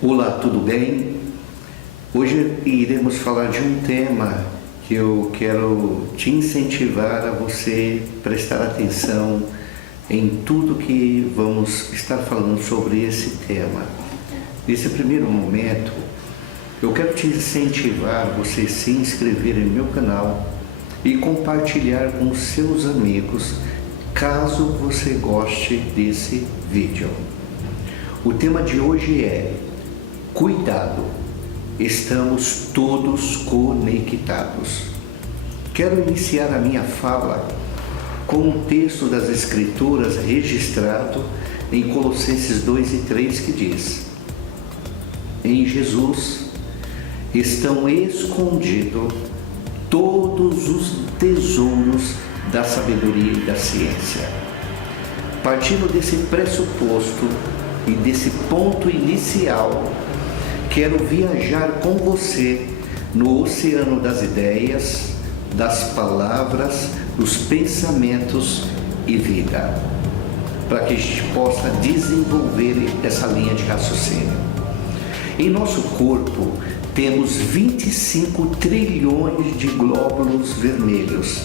Olá, tudo bem? Hoje iremos falar de um tema que eu quero te incentivar a você prestar atenção em tudo que vamos estar falando sobre esse tema. Nesse primeiro momento, eu quero te incentivar a você se inscrever em meu canal e compartilhar com seus amigos, caso você goste desse vídeo. O tema de hoje é: cuidado, estamos todos conectados. Quero iniciar a minha fala com um texto das Escrituras registrado em Colossenses 2 e 3 que diz: em Jesus estão escondidos todos os tesouros da sabedoria e da ciência. Partindo desse pressuposto e desse ponto inicial, quero viajar com você no oceano das ideias, das palavras, dos pensamentos e vida, para que a gente possa desenvolver essa linha de raciocínio. Em nosso corpo temos 25 trilhões de glóbulos vermelhos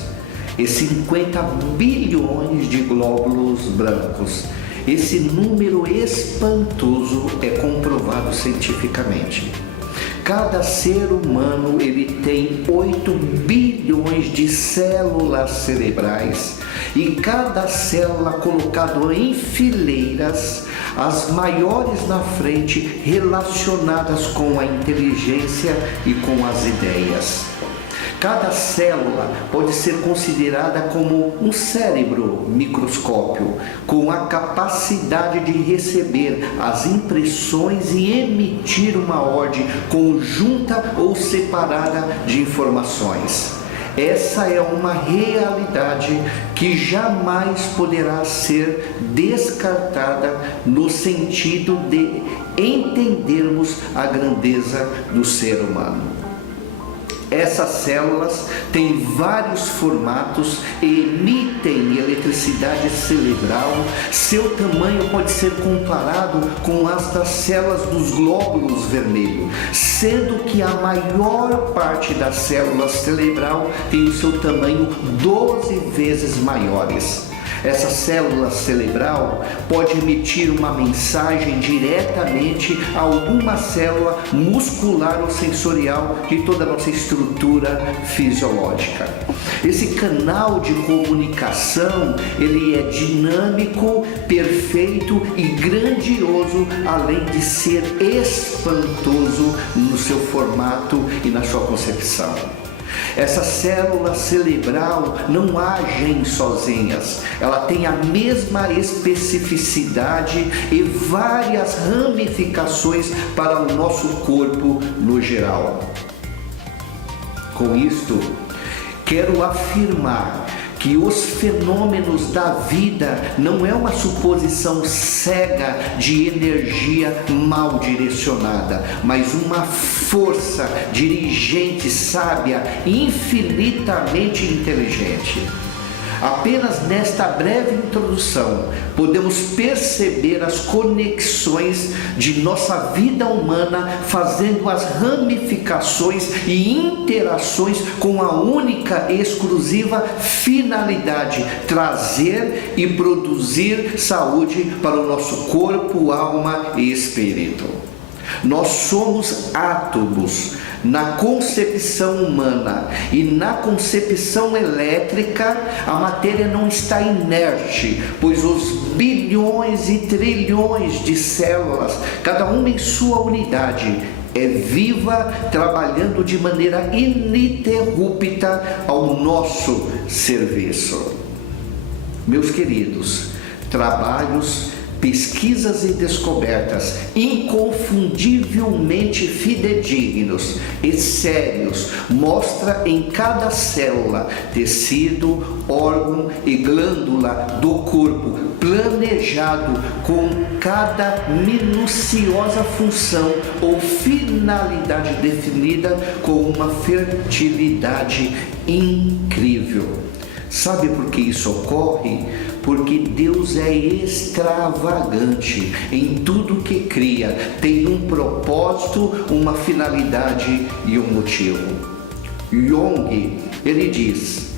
e 50 bilhões de glóbulos brancos. Esse número espantoso é comprovado cientificamente. Cada ser humano ele tem 8 bilhões de células cerebrais e cada célula colocada em fileiras, as maiores na frente, relacionadas com a inteligência e com as ideias. Cada célula pode ser considerada como um cérebro microscópio, com a capacidade de receber as impressões e emitir uma ordem conjunta ou separada de informações. Essa é uma realidade que jamais poderá ser descartada no sentido de entendermos a grandeza do ser humano. Essas células têm vários formatos e emitem eletricidade cerebral. Seu tamanho pode ser comparado com as das células dos glóbulos vermelhos, sendo que a maior parte das células cerebral tem o seu tamanho 12 vezes maiores. Essa célula cerebral pode emitir uma mensagem diretamente a alguma célula muscular ou sensorial de toda a nossa estrutura fisiológica. Esse canal de comunicação, ele é dinâmico, perfeito e grandioso, além de ser espantoso no seu formato e na sua concepção. Essa célula cerebral não agem sozinhas, ela tem a mesma especificidade e várias ramificações para o nosso corpo no geral. Com isto, quero afirmar que os fenômenos da vida não é uma suposição cega de energia mal direcionada, mas uma força dirigente, sábia, infinitamente inteligente. Apenas nesta breve introdução podemos perceber as conexões de nossa vida humana, fazendo as ramificações e interações com a única e exclusiva finalidade: trazer e produzir saúde para o nosso corpo, alma e espírito. Nós somos átomos na concepção humana, e na concepção elétrica a matéria não está inerte, pois os bilhões e trilhões de células, cada uma em sua unidade, é viva, trabalhando de maneira ininterrupta ao nosso serviço. Meus queridos, trabalhos, pesquisas e descobertas inconfundivelmente fidedignos e sérios mostra em cada célula, tecido, órgão e glândula do corpo planejado com cada minuciosa função ou finalidade definida com uma fertilidade incrível. Sabe por que isso ocorre? porque Deus é extravagante em tudo que cria, tem um propósito, uma finalidade e um motivo. Jung, ele diz: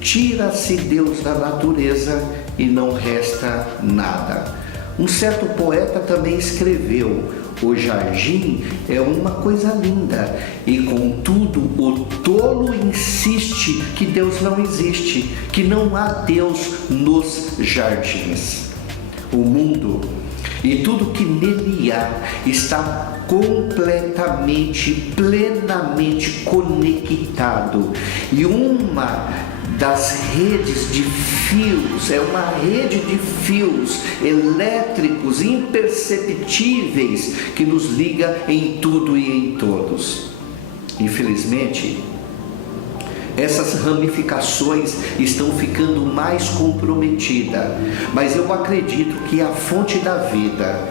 tira-se Deus da natureza e não resta nada. Um certo poeta também escreveu: o jardim é uma coisa linda, e contudo o tolo insiste que Deus não existe, que não há Deus nos jardins. O mundo e tudo que nele há está completamente, plenamente conectado, e uma das redes de fios, é uma rede de fios elétricos imperceptíveis que nos liga em tudo e em todos. Infelizmente, essas ramificações estão ficando mais comprometidas, mas eu acredito que a fonte da vida,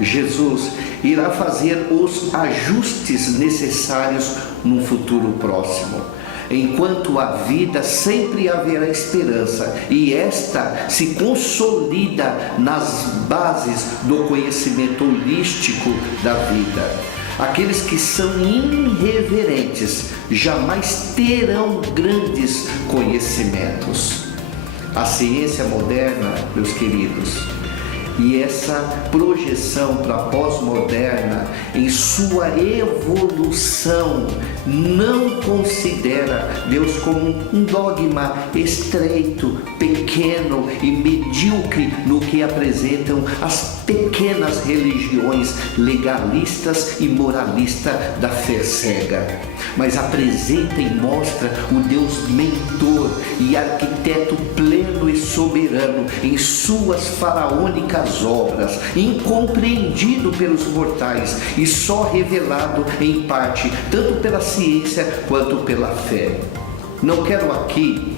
Jesus, irá fazer os ajustes necessários num futuro próximo. Enquanto há vida, sempre haverá esperança, e esta se consolida nas bases do conhecimento holístico da vida. Aqueles que são irreverentes jamais terão grandes conhecimentos. A ciência moderna, meus queridos, e essa projeção para a pós-moderna, em sua evolução, não considera Deus como um dogma estreito, pequeno e medíocre no que apresentam as pequenas religiões legalistas e moralistas da fé cega, mas apresenta e mostra o Deus mentor e arquiteto pleno e soberano em suas faraônicas obras, incompreendido pelos mortais e só revelado em parte, tanto pela ciência quanto pela fé. Não quero aqui,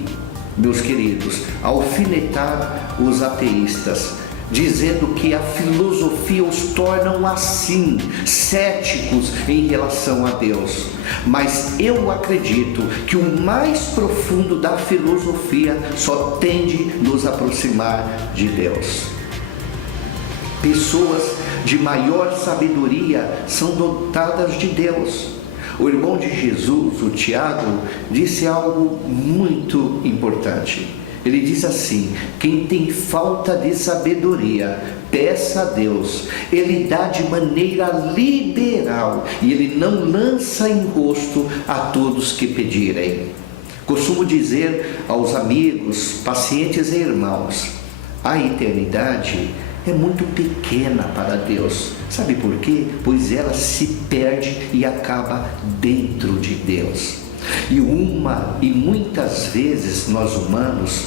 meus queridos, alfinetar os ateístas, dizendo que a filosofia os tornam assim, céticos em relação a Deus. Mas eu acredito que o mais profundo da filosofia só tende a nos aproximar de Deus. Pessoas de maior sabedoria são dotadas de Deus. O irmão de Jesus, o Tiago, disse algo muito importante. Ele diz assim: quem tem falta de sabedoria, peça a Deus, Ele dá de maneira liberal e Ele não lança em rosto a todos que pedirem. Costumo dizer aos amigos, pacientes e irmãos: a eternidade é muito pequena para Deus. Sabe por quê? Pois ela se perde e acaba dentro de Deus. E muitas vezes nós humanos,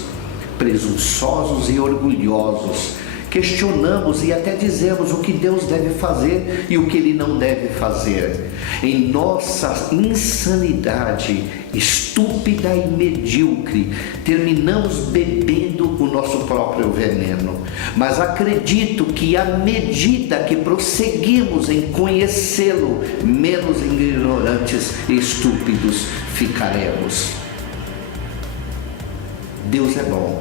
presunçosos e orgulhosos, questionamos e até dizemos o que Deus deve fazer e o que Ele não deve fazer. Em nossa insanidade estúpida e medíocre, terminamos bebendo o nosso próprio veneno. Mas acredito que à medida que prosseguimos em conhecê-lo, menos ignorantes e estúpidos ficaremos. Deus é bom.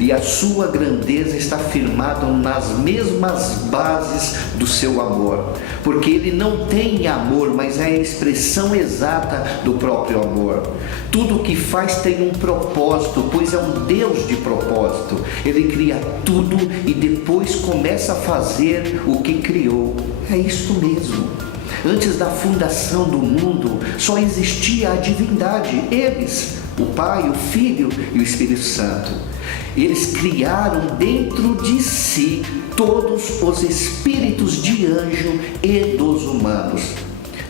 E a sua grandeza está firmada nas mesmas bases do seu amor, porque Ele não tem amor, mas é a expressão exata do próprio amor. Tudo o que faz tem um propósito, pois é um Deus de propósito. Ele cria tudo e depois começa a fazer o que criou. É isso mesmo. Antes da fundação do mundo, só existia a divindade, eles, o Pai, o Filho e o Espírito Santo. Eles criaram dentro de si todos os espíritos de anjo e dos humanos.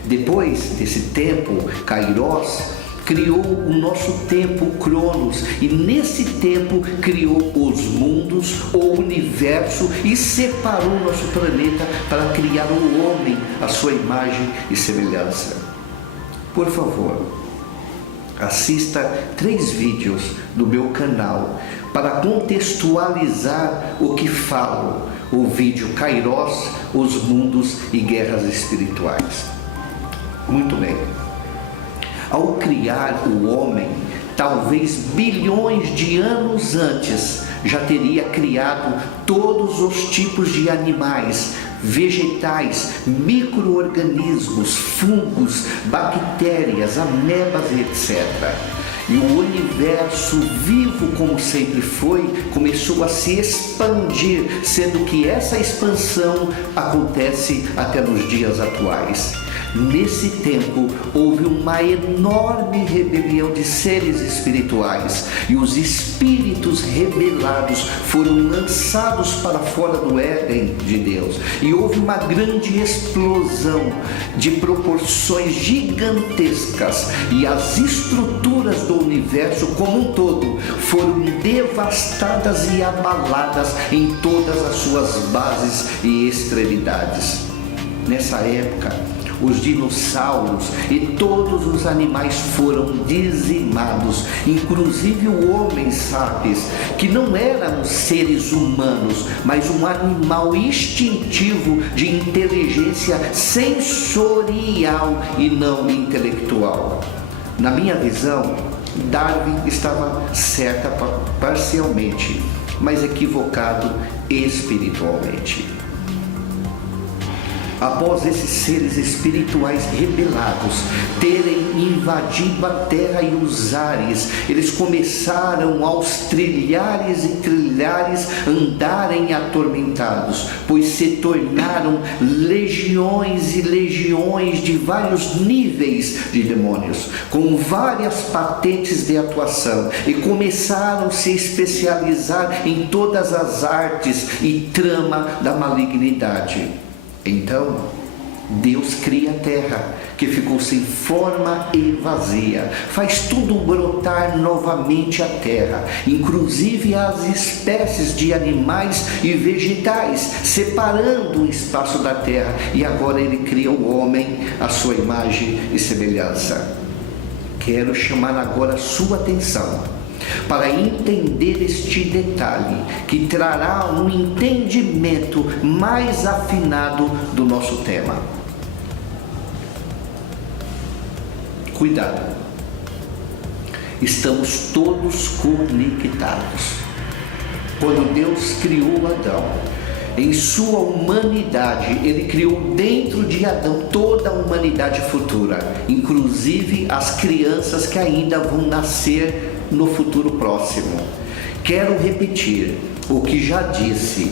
Depois desse tempo, Kairos criou o nosso tempo, Cronos, e nesse tempo criou os mundos, o universo, e separou o nosso planeta para criar o homem à sua imagem e semelhança. Por favor, assista 3 vídeos do meu canal para contextualizar o que falo. O vídeo Kairos, os mundos e guerras espirituais. Muito bem. Ao criar o homem, talvez bilhões de anos antes, já teria criado todos os tipos de animais, vegetais, micro-organismos, fungos, bactérias, amebas, etc. E o universo, vivo como sempre foi, começou a se expandir, sendo que essa expansão acontece até nos dias atuais. Nesse tempo, houve uma enorme rebelião de seres espirituais e os espíritos rebelados foram lançados para fora do Éden de Deus. E houve uma grande explosão de proporções gigantescas e as estruturas do universo como um todo foram devastadas e abaladas em todas as suas bases e extremidades. Nessa época, os dinossauros e todos os animais foram dizimados, inclusive o Homo sapiens, que não eram seres humanos, mas um animal instintivo de inteligência sensorial e não intelectual. Na minha visão, Darwin estava certa parcialmente, mas equivocado espiritualmente. Após esses seres espirituais rebelados terem invadido a terra e os ares, eles começaram aos trilhares e trilhares andarem atormentados, pois se tornaram legiões e legiões de vários níveis de demônios, com várias patentes de atuação, e começaram a se especializar em todas as artes e trama da malignidade. Então, Deus cria a terra, que ficou sem forma e vazia, faz tudo brotar novamente a terra, inclusive as espécies de animais e vegetais, separando o espaço da terra, e agora Ele cria o homem à sua imagem e semelhança. Quero chamar agora a sua atenção para entender este detalhe, que trará um entendimento mais afinado do nosso tema. Cuidado! Estamos todos conectados. Quando Deus criou Adão, em sua humanidade, Ele criou dentro de Adão toda a humanidade futura, inclusive as crianças que ainda vão nascer no futuro próximo. Quero repetir o que já disse.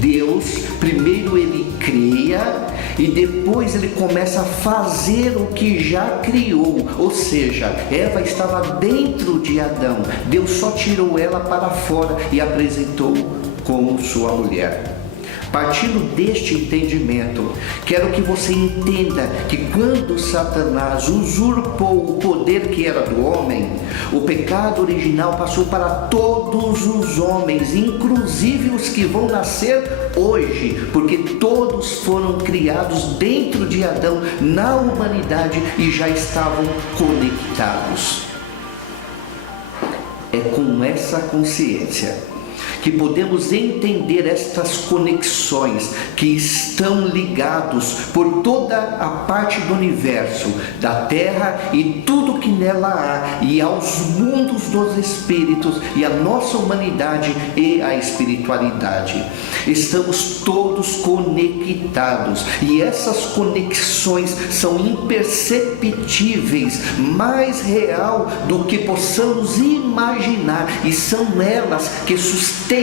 Deus, primeiro Ele cria e depois Ele começa a fazer o que já criou. Ou seja, Eva estava dentro de Adão. Deus só tirou ela para fora e apresentou como sua mulher. Partindo deste entendimento, quero que você entenda que quando Satanás usurpou o poder que era do homem, o pecado original passou para todos os homens, inclusive os que vão nascer hoje, porque todos foram criados dentro de Adão, na humanidade, e já estavam conectados. É com essa consciência que podemos entender estas conexões que estão ligados por toda a parte do universo, da Terra e tudo que nela há, e aos mundos dos espíritos e a nossa humanidade e a espiritualidade. Estamos todos conectados e essas conexões são imperceptíveis, mais real do que possamos imaginar, e são elas que sustentam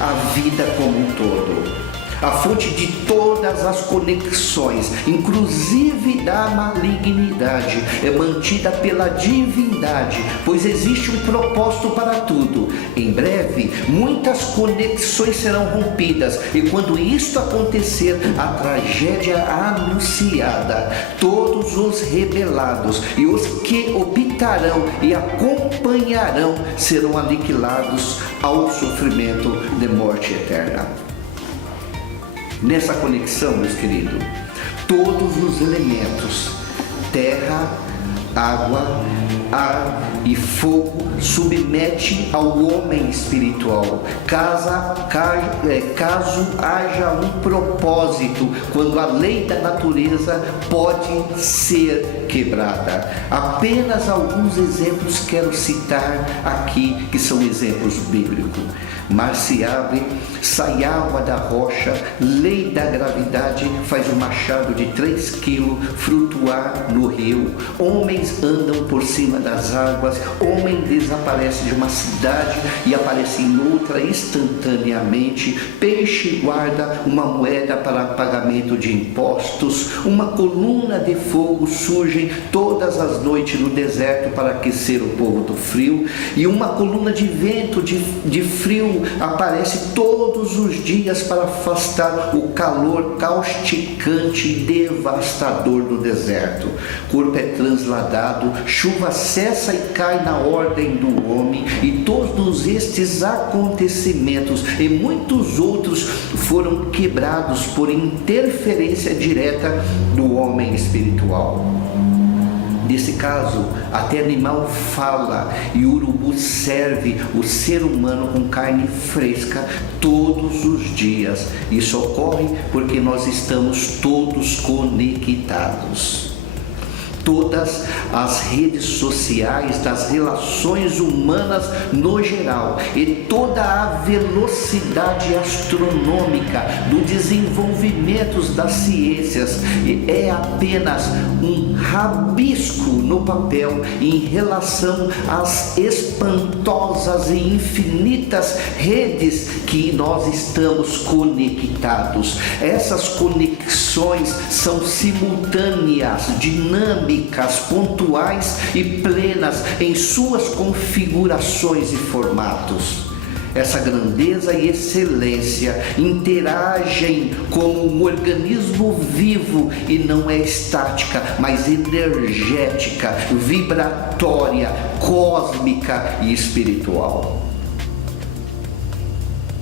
a vida como um todo. A fonte de todas as conexões, inclusive da malignidade, é mantida pela divindade, pois existe um propósito para tudo. Em breve, muitas conexões serão rompidas, e quando isto acontecer, a tragédia anunciada, todos os rebelados e os que optarão e acompanharão serão aniquilados ao sofrimento de morte eterna. Nessa conexão, meus queridos, todos os elementos, terra, água, ar e fogo submete ao homem espiritual, caso haja um propósito, quando a lei da natureza pode ser quebrada. Apenas alguns exemplos quero citar aqui, que são exemplos bíblicos. Mar se abre, sai água da rocha, lei da gravidade faz um machado de 3 quilos flutuar no rio. Homens andam por cima das águas, homem desaparece de uma cidade e aparece em outra instantaneamente. Peixe guarda uma moeda para pagamento de impostos. Uma coluna de fogo surge todas as noites no deserto para aquecer o povo do frio, e uma coluna de vento de frio aparece todos os dias para afastar o calor causticante e devastador do deserto. Corpo é transladado, chuva cessa e cai na ordem do homem, e todos estes acontecimentos e muitos outros foram quebrados por interferência direta do homem espiritual. Nesse caso, até animal fala, e o urubu serve o ser humano com carne fresca todos os dias. Isso ocorre porque nós estamos todos conectados. Todas as redes sociais, das relações humanas no geral, e toda a velocidade astronômica do desenvolvimento das ciências é apenas um rabisco no papel em relação às espantosas e infinitas redes que nós estamos conectados. Essas conexões são simultâneas, dinâmicas, pontuais e plenas em suas configurações e formatos. Essa grandeza e excelência interagem como um organismo vivo, e não é estática, mas energética, vibratória, cósmica e espiritual.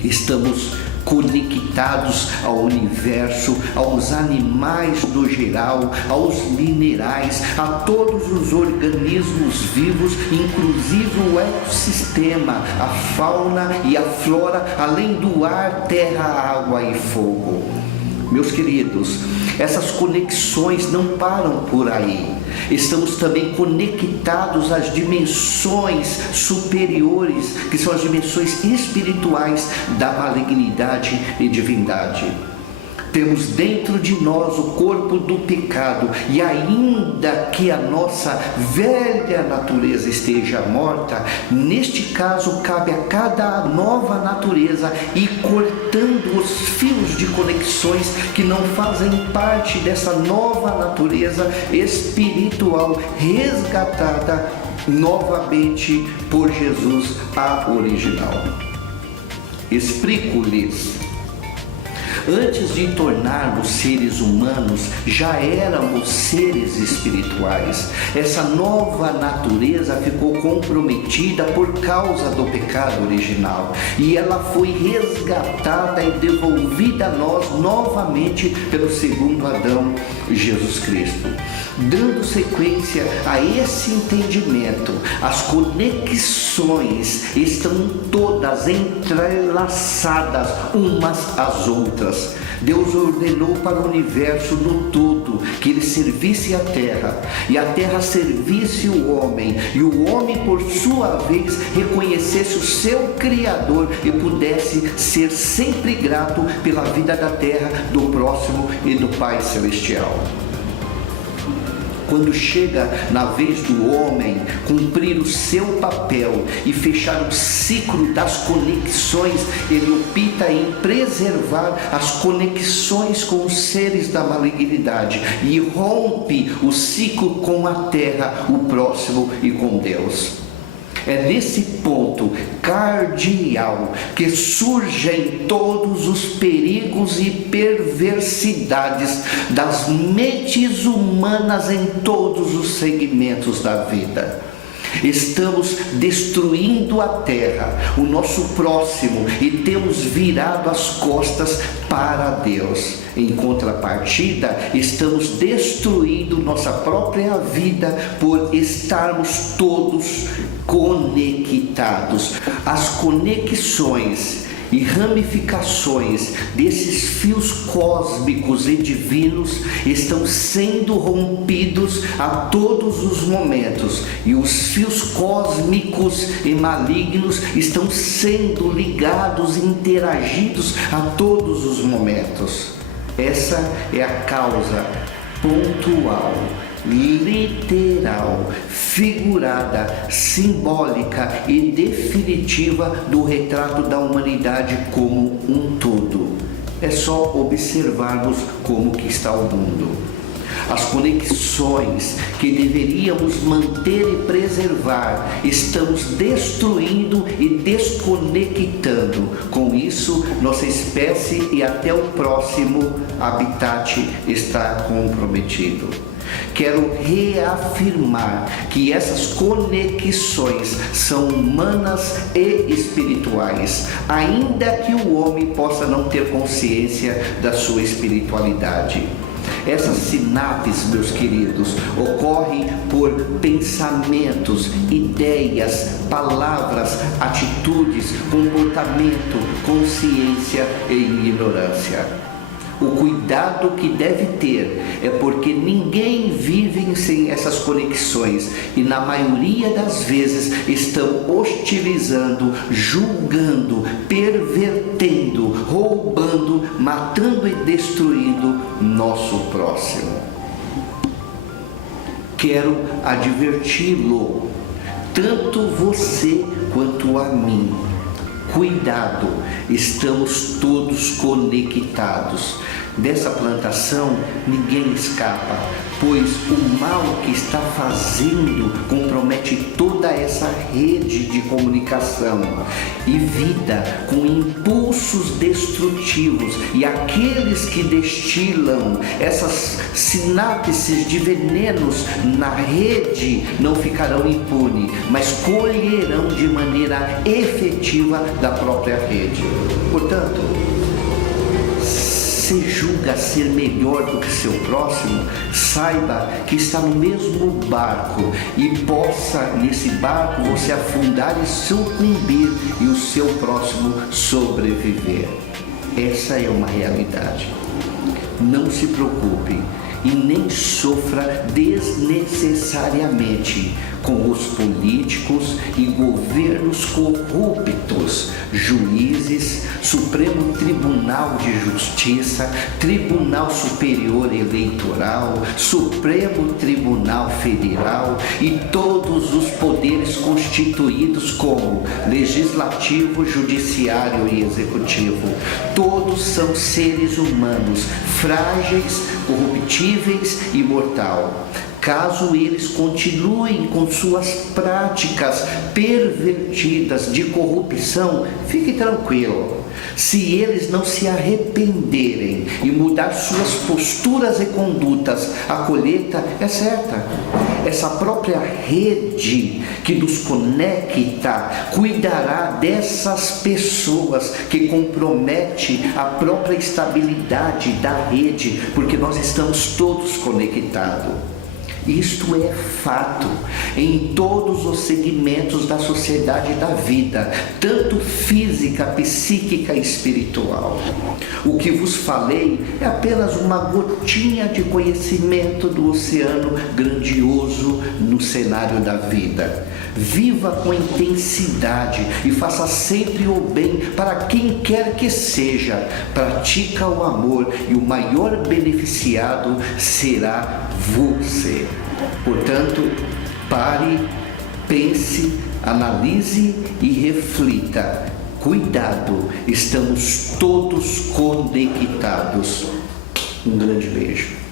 Estamos conectados ao universo, aos animais no geral, aos minerais, a todos os organismos vivos, inclusive o ecossistema, a fauna e a flora, além do ar, terra, água e fogo. Meus queridos, essas conexões não param por aí. Estamos também conectados às dimensões superiores, que são as dimensões espirituais da malignidade e divindade. Temos dentro de nós o corpo do pecado, e ainda que a nossa velha natureza esteja morta, neste caso cabe a cada nova natureza ir cortando os fios de conexões que não fazem parte dessa nova natureza espiritual resgatada novamente por Jesus, a original. Explico-lhes. Antes de tornarmos seres humanos, já éramos seres espirituais. Essa nova natureza ficou comprometida por causa do pecado original, e ela foi resgatada e devolvida a nós novamente pelo segundo Adão, Jesus Cristo. Dando sequência a esse entendimento, as conexões estão todas entrelaçadas umas às outras. Deus ordenou para o universo no todo que ele servisse a terra, e a terra servisse o homem, e o homem, por sua vez, reconhecesse o seu Criador e pudesse ser sempre grato pela vida da terra, do próximo e do Pai Celestial. Quando chega na vez do homem cumprir o seu papel e fechar o ciclo das conexões, ele opta em preservar as conexões com os seres da malignidade e rompe o ciclo com a terra, o próximo e com Deus. É nesse ponto cardeal que surgem todos os perigos e perversidades das mentes humanas em todos os segmentos da vida. Estamos destruindo a terra, o nosso próximo, e temos virado as costas para Deus. Em contrapartida, estamos destruindo nossa própria vida por estarmos todos conectados. As conexões e ramificações desses fios cósmicos e divinos estão sendo rompidos a todos os momentos, e os fios cósmicos e malignos estão sendo ligados e interagidos a todos os momentos. Essa é a causa pontual, literal, figurada, simbólica e definitiva do retrato da humanidade como um todo. É só observarmos como que está o mundo. As conexões que deveríamos manter e preservar, estamos destruindo e desconectando. Com isso, nossa espécie e até o próximo habitat está comprometido. Quero reafirmar que essas conexões são humanas e espirituais, ainda que o homem possa não ter consciência da sua espiritualidade. Essas sinapses, meus queridos, ocorrem por pensamentos, ideias, palavras, atitudes, comportamento, consciência e ignorância. O cuidado que deve ter é porque ninguém vive sem essas conexões, e na maioria das vezes estão hostilizando, julgando, pervertendo, roubando, matando e destruindo nosso próximo. Quero adverti-lo, tanto você quanto a mim. Cuidado, estamos todos conectados. Dessa plantação ninguém escapa, pois o mal que está fazendo compromete toda essa rede de comunicação e vida com impulsos destrutivos, e aqueles que destilam essas sinapses de venenos na rede não ficarão impunes, mas colherão de maneira efetiva da própria rede. Portanto, se julga ser melhor do que seu próximo, saiba que está no mesmo barco, e possa nesse barco você afundar e sucumbir e o seu próximo sobreviver. Essa é uma realidade. Não se preocupe e nem sofra desnecessariamente com os políticos e governos corruptos, juízes, Supremo Tribunal de Justiça, Tribunal Superior Eleitoral, Supremo Tribunal Federal e todos os poderes constituídos como Legislativo, Judiciário e Executivo. Todos são seres humanos, frágeis, corruptíveis e mortais. Caso eles continuem com suas práticas pervertidas de corrupção, fique tranquilo. Se eles não se arrependerem e mudar suas posturas e condutas, a colheita é certa. Essa própria rede que nos conecta cuidará dessas pessoas que comprometem a própria estabilidade da rede, porque nós estamos todos conectados. Isto é fato em todos os segmentos da sociedade e da vida, tanto física, psíquica e espiritual. O que vos falei é apenas uma gotinha de conhecimento do oceano grandioso no cenário da vida. Viva com intensidade e faça sempre o bem para quem quer que seja. Pratica o amor e o maior beneficiado será você. Portanto, pare, pense, analise e reflita. Cuidado, estamos todos conectados. Um grande beijo.